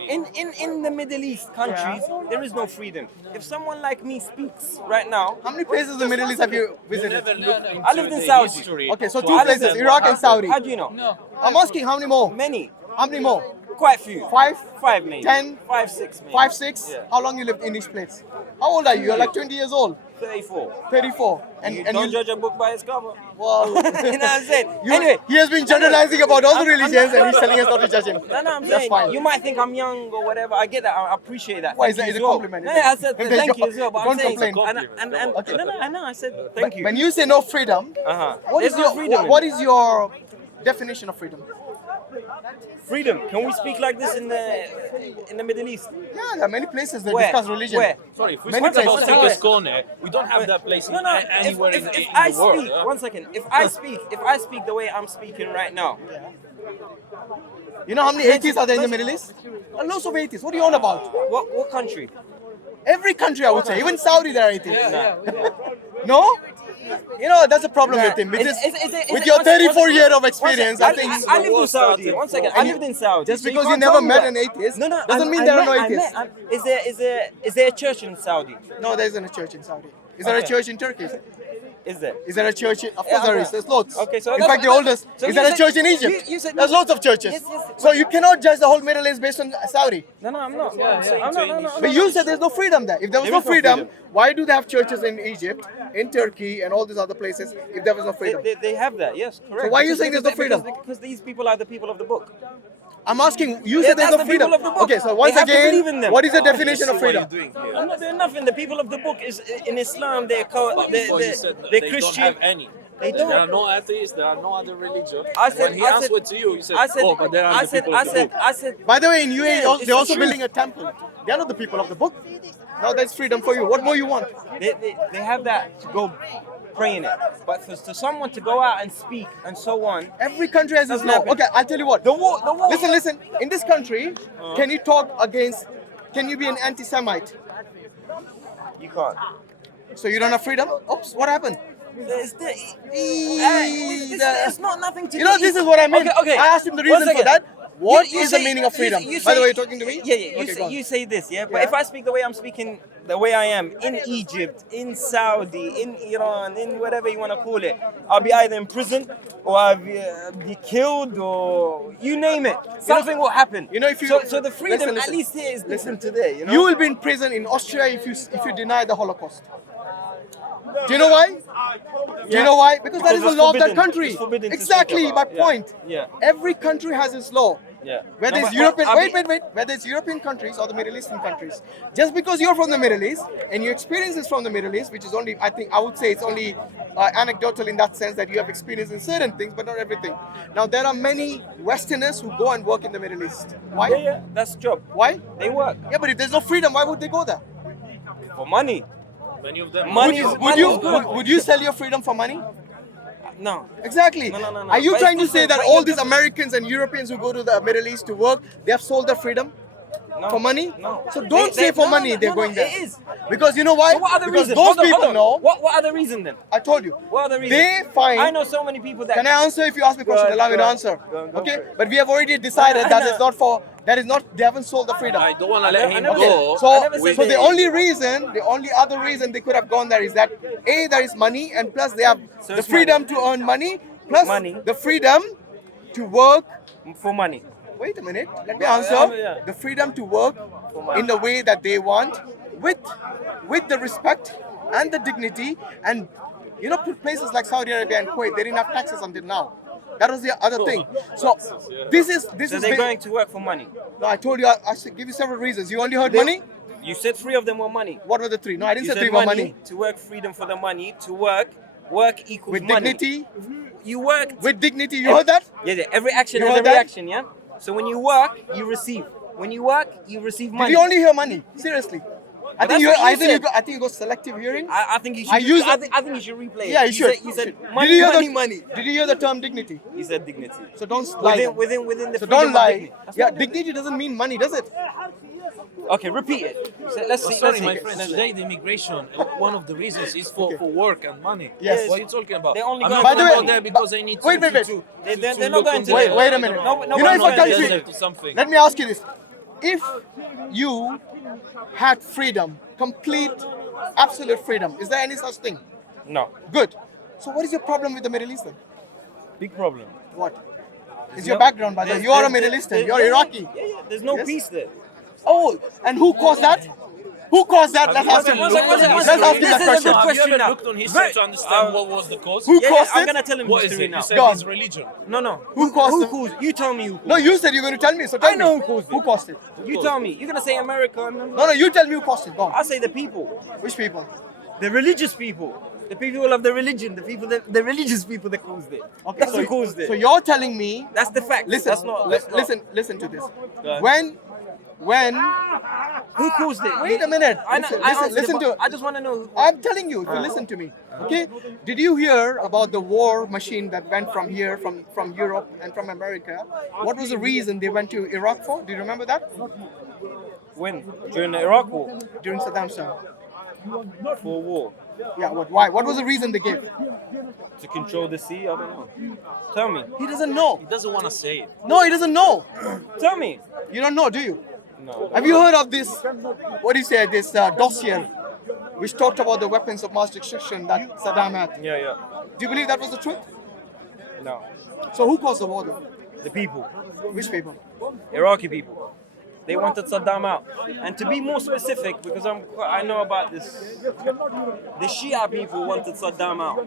In the Middle East countries, there is no freedom. If someone like me speaks right now, How many places in the Middle East have you visited? I lived in Saudi. History Okay, so to 2 places, understand Iraq what and Saudi. How do you know? I'm asking how many more? Many. How many more? Quite few. 5? 5 maybe. 10? 5, 6 maybe. 5, 6? Yeah. How long you lived in each place? How old are you? You're like 20 years old. 34. 34. You don't judge a book by its cover. Well, You know what I'm saying? you- Anyway. he has been generalizing about all the I'm religions not- and he's telling us not to judge him. No, I'm That's saying fine. you might think I'm young or whatever. I get that. I appreciate that. Why, Thank is that you a as well. compliment? No, I said There you thank go. you as well. But Don't I'm saying, complain. and Okay. I know. I said thank you. When you say no freedom, what is There's no your freedom in what it. is your definition of freedom? Freedom. Can we speak like this in the Middle East? Yeah, there are many places that Where? discuss religion. Where? Sorry, if we Many speak about places. Tinker's Corner, we don't have that place No. anywhere If in I the world. speak, 1 second. If I speak the way I'm speaking right now, You know how many atheists are there in the Middle East? Lots of atheists. What are you on about? what country? Every country, I would say. Even Saudi, there are atheists. No? You know, that's a problem with him. Because with your 34 years of experience, I think I lived in Saudi. 1 second. I lived in Saudi. just So because you can't never tell me met that. an atheist No, doesn't mean there are no atheists. Is there a church in Saudi? No, there isn't a church in Saudi. Is there a Okay. church in Turkey? Is there? Is there a church in... Of Yeah, course there okay. is. There's lots. Okay, so in that's- fact, the oldest. so Is you there a said- church in Egypt? you said- There's lots of churches. Yes. So you cannot judge the whole Middle East based on Saudi. No, I'm not. No. But you said there's no freedom there. If there was There no is no freedom, freedom. why do they have churches in Egypt, in Turkey, and all these other places if there was no freedom? They have that, yes, correct. So why are you saying there's no freedom? Because these people are the people of the book. I'm asking, you Yeah, said there's that's no the people freedom. of the book. Okay, so They once have to believe in again, them. what is the definition See of what freedom? you're doing here. I'm not doing nothing. The people of the book is in Islam. They're Before you said that they're they Christian. don't have any. They There are don't. no atheists, there are no other religion. I said- when he I said- answered to you, he said, I said, oh, but there are I the said, people of the book. I said. By the way, in UAE, Yeah, it's they're also the truth. building a temple. They're not the people of the book. Now that's freedom for you. What more you want? They have that to go pray in it. But to someone to go out and speak and so on. Every country has its Doesn't law. happen. Okay, I'll tell you what. The war. Listen. In this country, can you talk against? Can you be an anti-Semite? You can't. So you don't have freedom? Oops, what happened? It's not nothing to You know, do- this is what I mean. Okay. I asked him the 1 reason for second. that. What You is the say- meaning of freedom? you By the say- way, you're talking to me? Yeah. Okay, go on. You say this, yeah. But Yeah. if I speak the way I'm speaking, the way I am in Egypt, in Saudi, in Iran, in whatever you want to call it, I'll be either in prison or I'll be killed or you name it. Something will happen. You know, if you- so the freedom listen. at least here is different today. You know. You will be in prison in Austria if you deny the Holocaust. Do you know why? Do you know why? Because that is the it's law of that forbidden. country. It's forbidden to Exactly speak my about. Yeah. point. Yeah. Every country has its law. Yeah. Whether No, it's but- European, I'll wait, be- whether it's European countries or the Middle Eastern countries, just because you're from the Middle East and your experience is from the Middle East, which is only, I would say it's only anecdotal in that sense that you have experience in certain things, but not everything. Now there are many Westerners who go and work in the Middle East. Why? Yeah. That's the job. Why? They work Yeah, but if there's no freedom, why would they go there? for money. Many of them. Money is- Would good. you sell your freedom for money? No. Exactly. No. Are you But trying to it's say that different. all these Americans and Europeans who go to the Middle East to work, they have sold their freedom No. for money? No. So don't say for money they're going there. It is. Because you know why? So what other Because reason? those Hold on, people hold on. know. What other reason then? I told you. What other reason? They find. I know so many people that. Can I answer if you ask me a question? Go Allow me to ahead. answer. Go Okay, for it. but we have already decided I that know. it's not for. That is not. They haven't sold the freedom. I don't want to let him never go. said- I never So, said so they- the only other reason they could have gone there is that A, there is money, and plus they have So the it's freedom to earn money, plus Money. the freedom to work. For money. Wait a minute, let me Yeah, answer. yeah. The freedom to work For money. in the way that they want, with the respect and the dignity, and you know, places like Saudi Arabia and Kuwait, they didn't have taxes until now. That was the other thing. So this is So is they're going to work for money. No, I told you. I should give you several reasons. You only heard They- money. You said 3 of them were money. What were the 3? No, I didn't You say said 3 were money. To work, freedom for the money. To work equals With money. dignity. You work. With dignity. You heard that? Yeah. Every action You has a heard that? reaction. Yeah. So when you work, you receive. When you work, you receive money. Did you only hear money? Seriously. I think that's you. what you I think you. said. Got, I think you got selective hearing. I think you should. I use I it- think you should replay it. Yeah, you should. You said Did money, you hear money, the, money. Did you hear the term dignity? You said dignity. So don't lie. Within the So freedom don't of lie. dignity. That's Yeah, not- dignity doesn't mean money, does it? Okay, repeat it. So let's see. Sorry, let's my see. friends. Let's see. Today, the immigration, one of the reasons is for work and money. Yes. What are you talking about? They only I'm go- not By going the to go way, there because I need to. wait. They're not going to Wait, the- wait a minute. No, You know, if a country, to something. let me ask you this: if you had freedom, complete, absolute freedom, is there any such thing? No, Good. So what is your problem with the Middle Eastern? big problem. What? Is your background, by the way? You are a Middle Eastern. You're Iraqi. Yeah. There's no Yes. peace there. Oh, and who caused that? Who caused that? Let's ask him. One second. Let's ask him This that is a question. good Have you question ever now. looked on history to understand what was the cause? Who Yeah, caused I'm it? gonna tell him What is history it? now. You said Go on. it's religion. No. Who caused Who it? caused it? You tell me who caused No, you said you're going to tell me. So tell I know me. who caused it. Who caused it? it. You tell me. You're gonna say America. And No, you tell me who caused it. Go on. I say the people. Which people? The religious people. The people of the religion. The religious people that caused it. Okay, That's so, who caused it. so you're telling me. That's the fact. Listen, That's not. That's not. listen to this. Go on. When Who caused it? Wait a minute. I know, Listen, I answered listen it, to but it. I just want to know. Who, I'm telling you, if you listen to me, okay? Did you hear about the war machine that went from here, from Europe and from America? What was the reason they went to Iraq for? Do you remember that? when during the Iraq War During Saddam's time. for war Yeah. What? Why? What was the reason they gave? to control the sea. I don't know. Tell me. He doesn't know. He doesn't want to say it. No, he doesn't know. Tell me. You don't know, do you? No. Have you heard of this? What do you say? This dossier, which talked about the weapons of mass destruction that Saddam had. Yeah. Do you believe that was the truth? No. So who caused the war then? The people. Which people? Iraqi people. They wanted Saddam out. And to be more specific, because I know about this, the Shia people wanted Saddam out.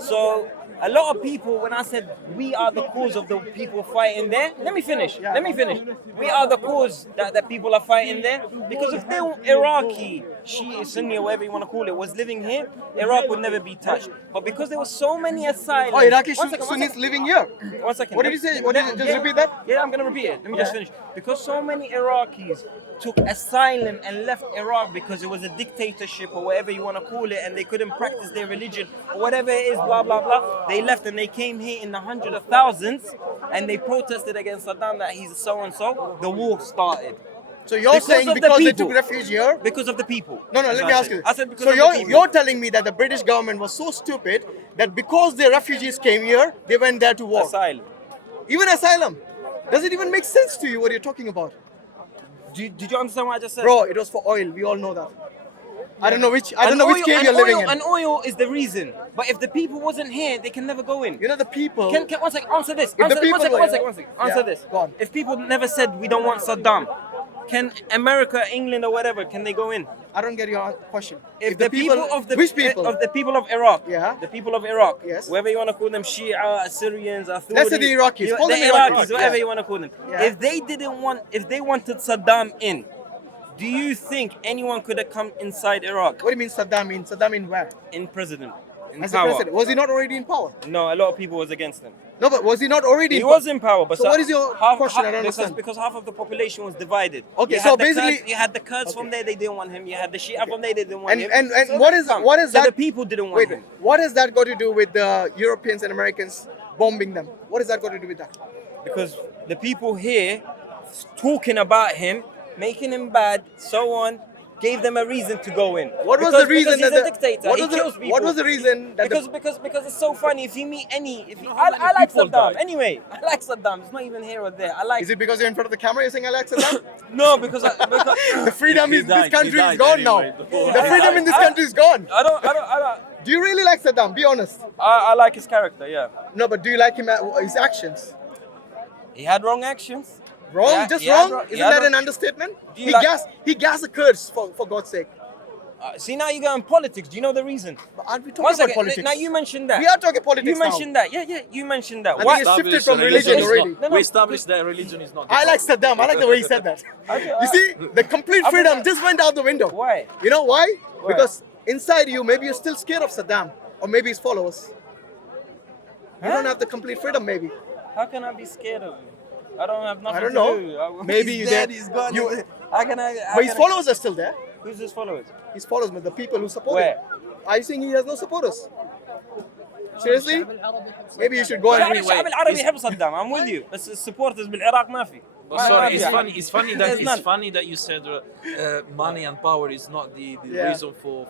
So a lot of people, when I said we are the cause of the people fighting there, let me finish. We are the cause that the people are fighting there. Because if they were Iraqi, Shia, Sunni, or whatever you want to call it, was living here, Iraq would never be touched. But because there were so many asylums. Oh, Iraqi One second. Sunnis living here. 1 second. What did you say? What did you just repeat that? Yeah, I'm gonna repeat it. Let me just finish. Because so many Iraqis took asylum and left Iraq because it was a dictatorship or whatever you want to call it, and they couldn't practice their religion or whatever it is, blah blah blah. They left and they came here in the hundreds of thousands, and they protested against Saddam that he's so and so. The war started So you're Because saying of the because they people. took refuge here? because of the people. No, let me ask you. I said because So of the people. you're telling me that the British government was so stupid that because the refugees came here, they went there to war. asylum. Even asylum. Does it even make sense to you what you're talking about? Did you understand what I just said? Bro, it was for oil. We all know that. I don't know which cave And you're living oil, in. and oil is the reason. But if the people wasn't here, they can never go in. You know the people. Can one second, answer this. the Answer, people one were- second. Answer Yeah, this. go on. If people never said we don't want Saddam, can America, England, or whatever, can they go in? I don't get your question. If the people of the which people? of the people of Iraq, Yeah. the people of Iraq, Yes. whatever you want to call them, Shia, Assyrians, Authorities, Let's say the Iraqis. Call the them Iraqis, Iraqis, whatever yeah. you want to call them. Yeah. If they wanted Saddam in, do you think anyone could have come inside Iraq What do you mean Saddam in? Saddam in where? in president, in As a power? president. Was he not already in power? No, a lot of people was against him. No, but was he not already He in was in power, but So what is your question? I don't because, understand. because half of the population was divided. Okay, You so had the basically- Kurds, you had the Kurds from there, they didn't want him. You had the Shia from there, they didn't want And him. and So what they is come. what is So that? the people didn't want Wait, him. what has that got to do with the Europeans and Americans bombing them? What has that got to do with that? Because the people here talking about him, making him bad, so on, gave them a reason to go in. What was Because- the reason because that he's a dictator. what He was kills the, people. what was the reason that because it's so funny. If you meet I like people Saddam. died? Anyway, I like Saddam. It's not even here or there. I like. is it because you're in front of the camera you're saying Alexa Saddam? No, because The freedom He in this died, country he is died gone anyway. now. The freedom in this country is gone. I don't. Do you really like Saddam? Be honest. I like his character. Yeah, No, but do you like him his actions? he had wrong actions. Wrong? Yeah, Just he had wrong? wrong- he Isn't had that an wrong- understatement? Do you like- He gassed the Kurds for God's sake. See, now you go in politics. Do you know the reason? But aren't we One talking about second. politics? Now you mentioned that. We are talking politics You mentioned that. Yeah. You mentioned that. I Why? think it's shifted Established from that religion is already. not- No, no. We established that religion is not. I like Saddam. I like the way he said that. You see, the complete freedom just went out the window. Why? You know why? Why? Because inside you, maybe you're still scared of Saddam or maybe his followers. You Huh? don't have the complete freedom, maybe. How can I be scared of him? I don't have nothing I don't to know. do. Maybe he's you dead. did. He's gone. You- How can I? But his followers are still there. Who's his followers? His followers, but the people who support Where? him. Are you saying he has no supporters? Seriously? Maybe you should go and الشعب العربي يحب صدام. I'm with you. بس supporters بالعراق ما في. But sorry, it's Yeah. funny. It's funny that There's none. you said money and power is not the Yeah. reason for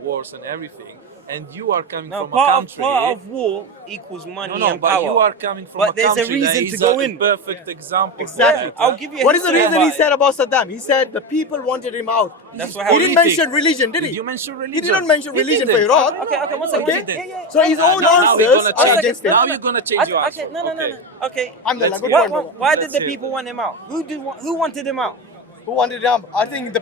wars and everything. And you are coming No, from a part country. of war equals money no, and but power. you are coming from But a there's a country reason that to is go a in. perfect example. for Exactly. that, I'll give you a What is the history reason he about it. said about Saddam? He said the people wanted him out. That's what He didn't happened. mention religion, did Did he? you mention religion? He didn't mention He religion for didn't. Iraq. Okay, one second. Okay. One second. Yeah. So his own Now you're answers gonna are change. against him. Now you're gonna change your answer. Okay, no. Okay. Alhamdulillah, Let's good hear point, it. brother. Why did Let's the hear people want him out? Who wanted him out? Who wanted him out? I think the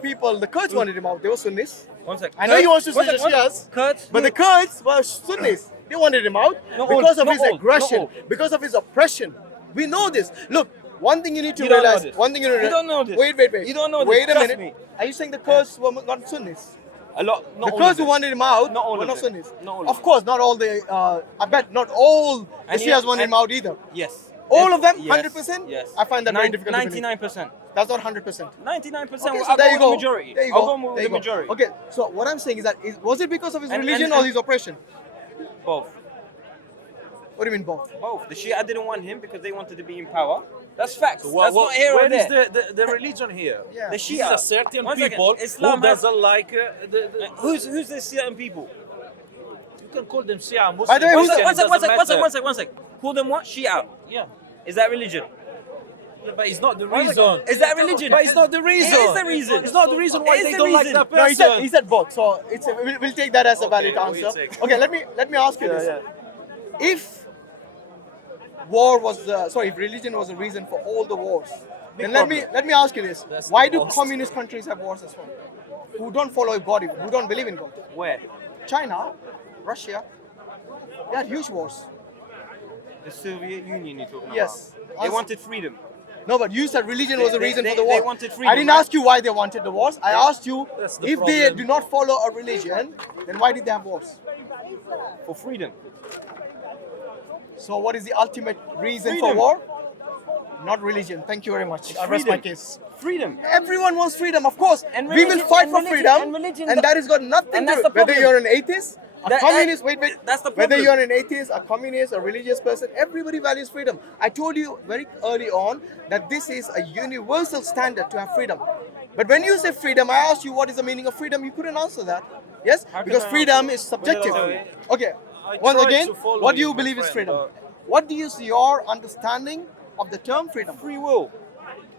Kurds wanted him out. They were Sunnis. One second. I know he wants to One switch the second, one Shias, second. Kurds? but the Kurds were Sunnis. They wanted him out Not because all, of not his all, aggression, not all. because of his oppression. We know this. Look, one thing you need to You don't know realize. this. One thing you need to You don't know this. Wait. You don't know this. Wait a Trust minute. me. Are you saying the Kurds were not Sunnis? A lot. Not The all Kurds of who them. wanted him out Not all were of not them. Sunnis. Not all of Of them. course, not all the. I bet not all the And Shias you- wanted him and- out either. Yes. All of them, Yes. 100%? Yes. I find that very difficult to believe. 99%. That's not 100%. 99%. Okay, so I'll there go you with go. the majority. There you I'll go. go with There the you go. majority. Okay, so what I'm saying is that was it because of his And- religion and- or his oppression? Both. What do you mean both? Both. The Shia didn't want him because they wanted to be in power. That's facts. So That's not here or where is there. the religion here? Yeah. The This Shia. is a certain One second. people Islam who has- doesn't like Who's the certain people? You can call them Shia, Muslim, By the way, who's Christian, One it second. doesn't One matter. second. Call them what? Shia. Yeah, Is that religion? but it's not the One reason. second. Is that religion? But it's not the reason. It is the reason. It's not the reason why It is they the don't like reason. that No, person. he said both. So we'll take that as a valid Okay, answer. we'll take. Okay, let me ask you this. If war was if religion was the reason for all the wars, then let me ask you this. That's Why the do most. communist countries have wars as well? Who don't follow God, who don't believe in God? Where? China, Russia, they had huge wars. The Soviet Union you're talking Yes. about. They wanted freedom. No, but you said religion was the reason for the they war. wanted freedom, I didn't right? ask you why they wanted the wars. I asked you That's the if they problem. do not follow a religion, then why did they have wars? For freedom. So what is the ultimate reason for Freedom. war? Not religion. Thank you very much. I rest my freedom. case. Freedom. Everyone wants freedom, of course. And We will religion- fight and for religion- freedom, and religion and that has got nothing and to that's do the whether problem. you're an atheist, a That- communist. that- Wait. that's the Whether problem. you're an atheist, a communist, a religious person, everybody values freedom. I told you very early on that this is a universal standard to have freedom. But when you say freedom, I asked you what is the meaning of freedom. You couldn't answer that. Yes, How can because I freedom answer? is subjective. What did I say? Okay. I Once tried again, to follow what do you, you my believe is friend, freedom? but- What is your understanding of the term freedom? Free will.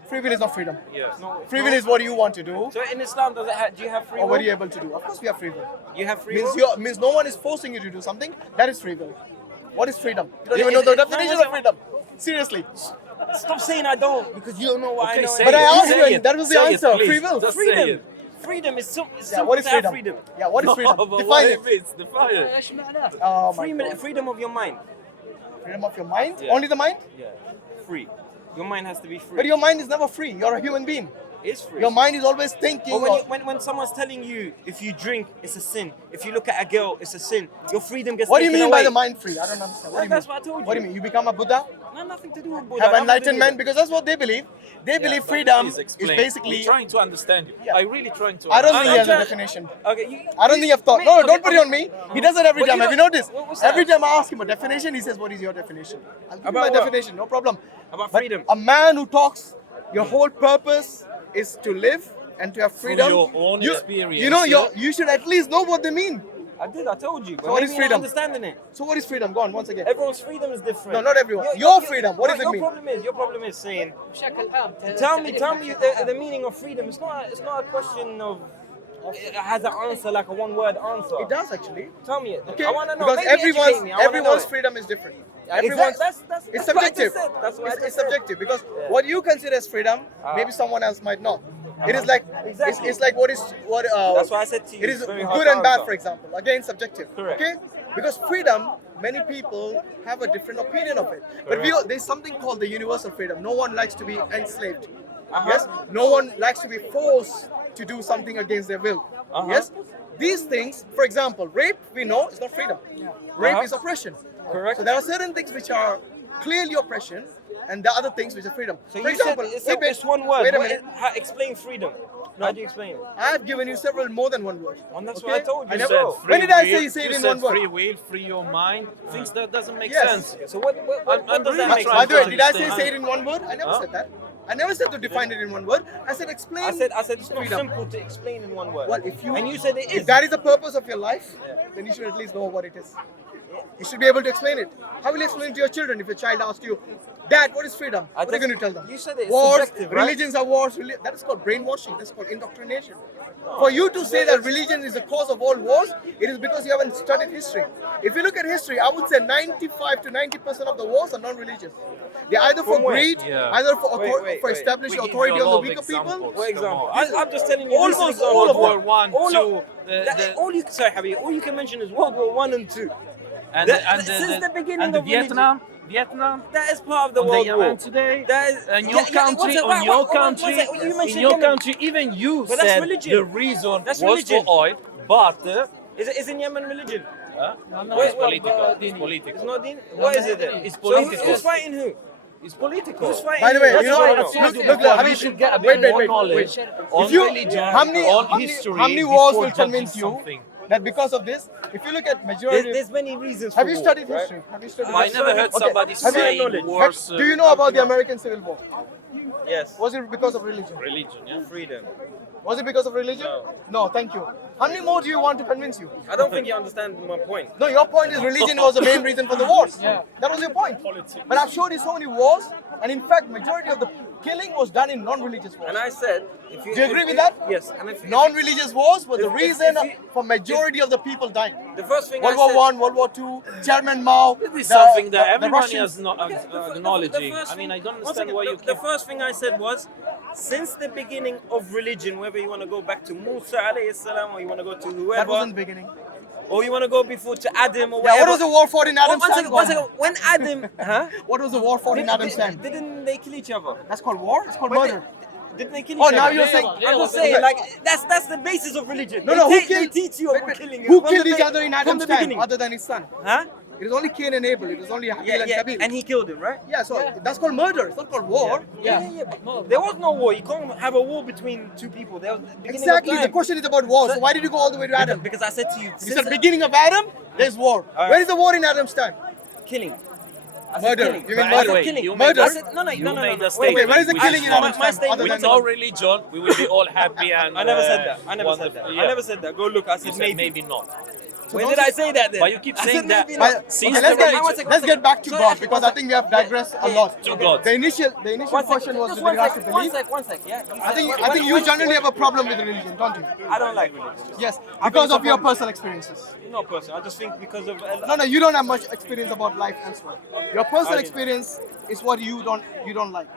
Free will is not freedom. Yes. Free will is what you want to do So in Islam, do you have free or will? what are you able to do. Of course, we have free will. You have free Means will? means no one is forcing you to do something. That is free will. What is freedom? You don't Is even know the it- no, definition no, of freedom. Seriously. Stop saying I don't because you don't know what Okay, I know. say But I it, asked say you, and it, that was the say it, answer. please. Free will. Just say Freedom. it. Freedom is Yeah, simple what is to have freedom? freedom. Yeah, what is freedom? No, but Define what it. if it's define it? Oh my God. Freedom of your mind. Freedom of your mind? Yeah. Only the mind? Yeah. Free. Your mind has to be free. But your mind is never free. You're a human being. It's free. Your mind is always thinking. But of- when someone's telling you if you drink, it's a sin. If you look at a girl, it's a sin. Your freedom gets What do you taken mean by away. the mind free? I don't understand. What do you That's mean? what I told What do you. you mean? You become a Buddha? No, nothing to do with Buddha. Have nothing to do enlightenment? with- Because that's what they believe. They believe but freedom please is explain. basically. We're trying to understand you. Yeah. I really trying to. I don't understand. think he has a trying- definition. Okay, you, I don't think you've thought. Mate, No, okay, don't put it okay. on me. He does it every But time. you Have you know- noticed? what's that? Every time I ask him a definition, he says, "What is your definition?" I'll give you About my what? definition. No problem. About But freedom. a man who talks, your whole purpose is to live and to have freedom. your own you, experience, You know, yeah. you should at least know what they mean. I did. I told you. But what maybe is you're not freedom? understanding it. So what is freedom? Go on once again. Everyone's freedom is different. No, not everyone. Your freedom, what does it mean? Your problem is saying. Tell me the meaning of freedom. It's not a question of. It has an answer like a one-word answer. It does actually. Tell me it. Okay, I want to know. because Maybe educate me. I wanna know everyone's it. freedom is different. Exactly. Everyone's That's it's what I just subjective. said. That's what I just It's said. subjective because Yeah. what you consider as freedom, maybe someone else might not. It is like Exactly. it's like what. That's why I said to you. It is it's very hard good to and bad, answer. for example. Again, subjective. Correct. Okay, because freedom, many people have a different opinion of it. But there's something called the universal freedom. No one likes to be enslaved. Yes, no one likes to be forced to do something against their will. Yes, these things, for example, rape, we know is not freedom. Rape is oppression. Correct. So there are certain things which are clearly oppression, and the other things which are freedom. So for you example, said it's one word. Wait a What minute. explain freedom. How do you explain it? I have given you several more than one word. And that's Okay? what I told you. I You never- So, said When free did I will, say say it you in said one word? free will, free your mind. Things that doesn't make Yes. sense. so what does that I'm make trying By sense? the way, to did I say understand. say it in one word? I never Huh? said that. I never said to define it in one word. I said explain. I said it's not freedom. simple to explain in one word. Well, if you and you said it if is. that is the purpose of your life, then you should at least know what it is. You should be able to explain it. How will you explain it to your children if your child asks you, Dad, what is freedom? What are you going to tell them? You said it's wars, subjective, right? religions are wars. That is called brainwashing. That's called indoctrination. For you to say that religion is the cause of all wars, it is because you haven't studied history. If you look at history, I would say 95 to 90% of the wars are non-religious. They're either for From where? greed, Yeah. either for Wait. for establishing We give authority you a on lot the of weaker people. examples. For example, Come on. I'm just telling you. Almost recent all of examples. them. War One, All Two, of- all you sorry, Habib, all you can mention is World War One and Two. Since the beginning and the of religion. Vietnam. That is part of the On the World Yemen War. today, That is and your country, one country, sec, you mentioned in your Yemen. country, even you But that's said religion. the reason That's was religion. for oil, but Is in Yemen religion? no, Wait, it's political. It's political. It's not din. What is it then? It's So political. who's fighting who? It's political. Who's fighting By the way, who? you know, That's look, what I look, know. look, we Habib, should get a bit more knowledge on If you, religion, how many history wars before will convince judging you something. that because of this, if you look at majority, There's many reasons. have for you war, studied right? history? Have you studied I history? never heard Okay. somebody Have you- saying wars. Do you know about the American Civil War? Yes. Was it because of religion? religion? Yeah. Freedom. Was it because of religion? No, thank you. How many more do you want to convince you? I don't think you understand my point. No, your point is religion was the main reason for the wars. Yeah. That was your point. But I've showed you so many wars, and in fact, majority of the killing was done in non-religious wars. And I said, if you Do you agree with that? Yes. And if Non-religious wars were the if- reason if you- for majority of the people dying. the first thing World I War said, One, World War Two, Chairman Mao. This is the- something that the everyone Russians- is not the acknowledging. first I mean, I thing- don't one understand second, why you the keep. first thing I said was, since the beginning of religion, whether you want to go back to Musa alayhi salam, or you want to go to That whoever, wasn't the beginning. or you want to go before to Adam or Yeah, whatever. what was the war fought in Adam's One time? second, one second. When Adam, huh? What was the war fought in Adam's time? Didn't they kill each other? That's called war? It's called But murder. Didn't they kill Oh, each now other? you're saying- I'm just saying, Okay. like that's the basis of religion. No, no, they who killed? They teach you wait, about wait, killing. who from killed the each other in from Adam's the time beginning. other than his son? Huh? It was only Cain and Abel. It was only Habil and Kabil. And he killed him, right? Yeah, so that's called murder. It's not called war. Yeah. But there was no war. You can't have a war between two people. There was the beginning Exactly. Of The time. question is about war. So why did you go all the way to Adam? Because I said to you, You since said beginning of Adam, there's war. Alright. Where is the war in Adam's time? killing. I said Murder. killing. You mean I murder? said Wait, killing. you Murder? I said, no. You made a Wait, statement. where is the which killing in Adam's my time? statement Other With than no religion, we will be all happy and. I never said that. I never said wonderful. that. Yeah. I never said that. Go look. I You said said maybe. not. When did I say that then? But you keep I saying said that. maybe But, not. Since okay, the let's get back to Sorry, God actually, because one I think we have digressed a lot. To God. The initial One question second. was Just with one regards to second. belief. One sec. Yeah. I think you generally have a problem with religion, don't you? I don't like religion. Yes, I think because it's a of your problem. personal experiences. No person. I just think because of. No, you don't have much experience about life elsewhere. Your personal I- experience is what you don't like.